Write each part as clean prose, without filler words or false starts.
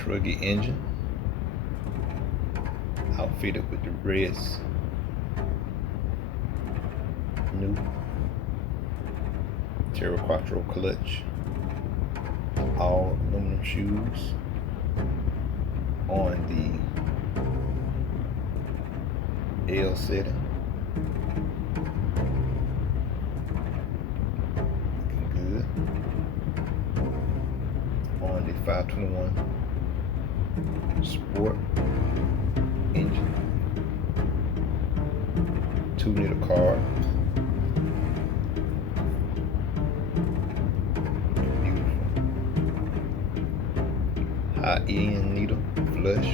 Truggy engine, outfitted with the Reds new Terra Quattro clutch, all aluminum shoes on the L setting. Looking good. On the 521 Sport engine, 2-liter carb. Beautiful. High-end needle flush.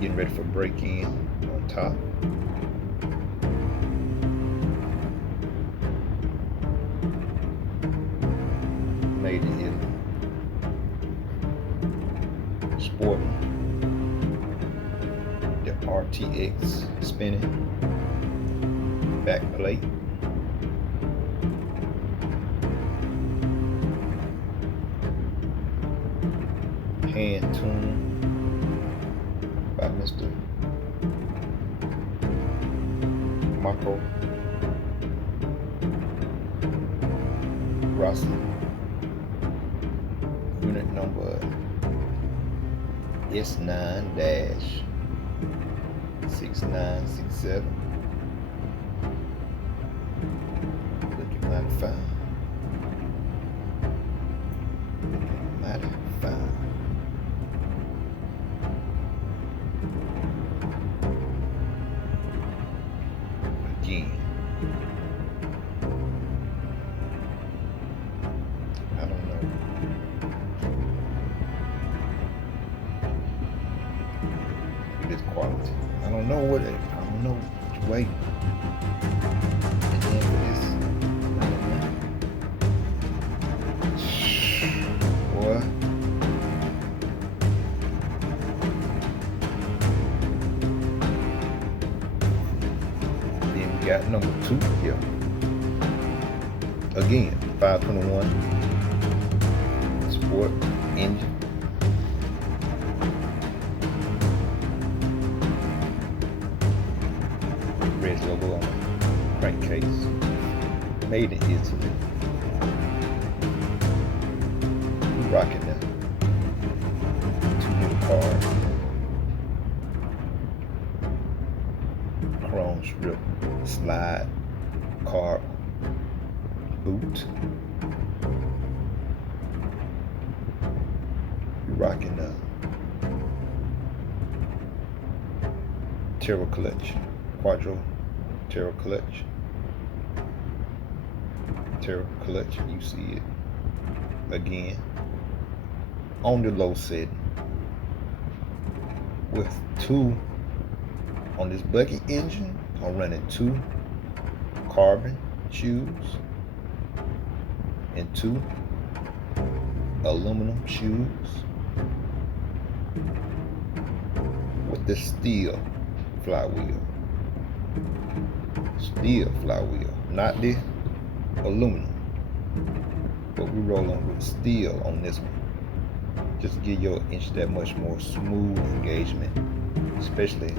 Getting ready for break-in on top. Made in Italy. Sporting the RTX spinning back plate. Hand tuned by Mr. Marco Rossi. Unit number S9-6967. Looking mighty fine. Looking mighty fine. Again, I don't know. This quality. I don't know what it. I don't know which way. And then for this, I don't know. Boy. Then we got number 2 here. Again, 521 Sport engine. Red logo on the crankcase. Made in Italy. Rocking them. 2-liter carb. Chrome strip slide carb boot. You're rocking the Terra clutch, Quattro Terra clutch. Terra clutch, you see it again on the low setting with 2 on this bucket engine. I'm running 2 carbon shoes and 2 aluminum shoes with the steel flywheel. Steel flywheel, not the aluminum, but we roll on with steel on this one. Just give your inch that much more smooth engagement, especially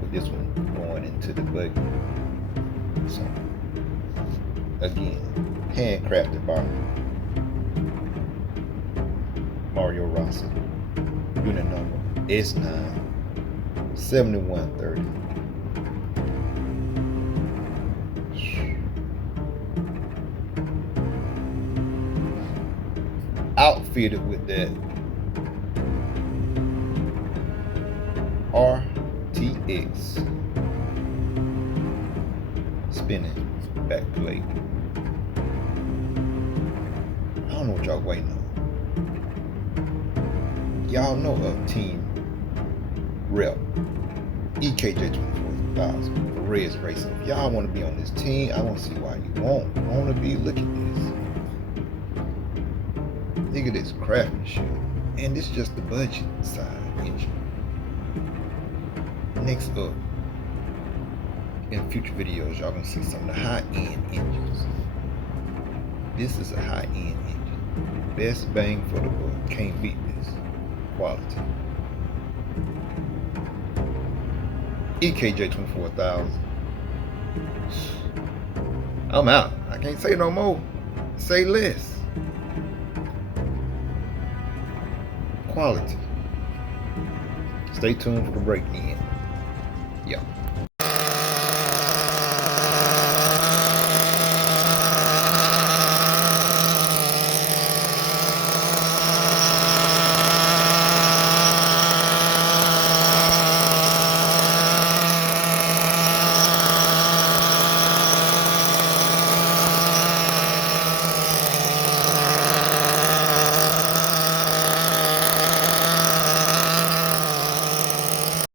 with this one going into the buggy. So again, handcrafted by Mario Rossi. Unit number S9-7130. Outfitted with that RTX spinning back plate. I don't know what y'all waiting on. Y'all know of Team Rep EKJ24000 for Reds Racing. If y'all want to be on this team, I want to see why you want to be. Look at this. Look at this craftsmanship. And this is just the budget side engine. Next up, in future videos, y'all gonna see some of the high-end engines. This is a high-end engine. Best bang for the buck. Can't beat this. quality. EKJ 24,000. I'm out. I can't say no more. Say less. Quality. Stay tuned for the break in.